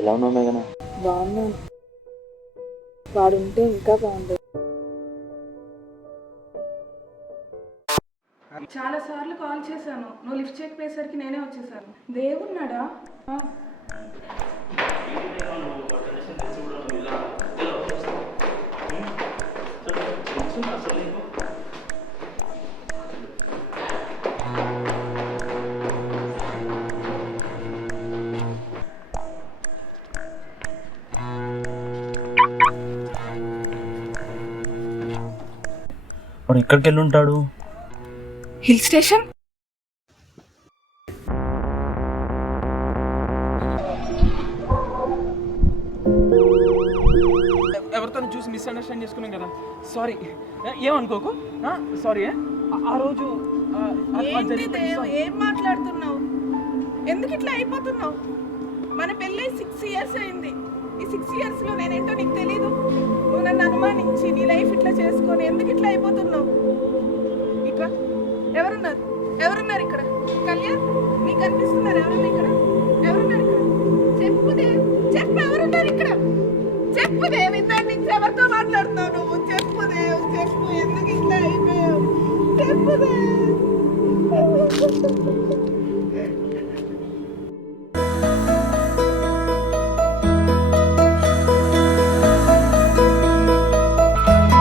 ఎలా ఉన్నావు మేఘన? బాగున్నాను. వాడుంటే ఇంకా బాగుండేది. చాలా సార్లు కాల్ చేశాను, నువ్వు లిఫ్ట్ చేయకపోయేసరికి నేనే వచ్చేసాను. దేవున్నాడా? వాడు ఎక్కడికి వెళ్ళి ఉంటాడు? Hill station. ఎవరితో చూసి మిస్అండర్స్టాండ్ చేసుకున్నాం కదా, సారీ. ఏమనుకోకు, సారీ. ఆ రోజు ఏం మాట్లాడుతున్నావు? ఎందుకు ఇట్లా అయిపోతున్నావు? మన పెళ్ళి 6 years అయింది. ఈ 6 yearsలో నేనేంటో నీకు తెలీదు. నువ్వు నన్ను అనుమానించి నీ లైఫ్ ఇట్లా చేసుకొని ఎందుకు ఇట్లా అయిపోతున్నావు? ఇట్లా ఎవరున్నారు? ఎవరున్నారు ఇక్కడ? కళ్యాణ్, నీకు అనిపిస్తున్నారు ఎవరున్నారు ఇక్కడ? ఎవరున్నారు ఇక్కడ? చెప్పుదే, చెప్పు, ఎవరున్నారు ఇక్కడ? చెప్పుదే, ఇందాక నుంచి ఎవరితో మాట్లాడుతున్నావు నువ్వు? చెప్పుదే, చెప్పు, ఎందుకు ఇట్లా అయిపోయావు? చెప్పుదే.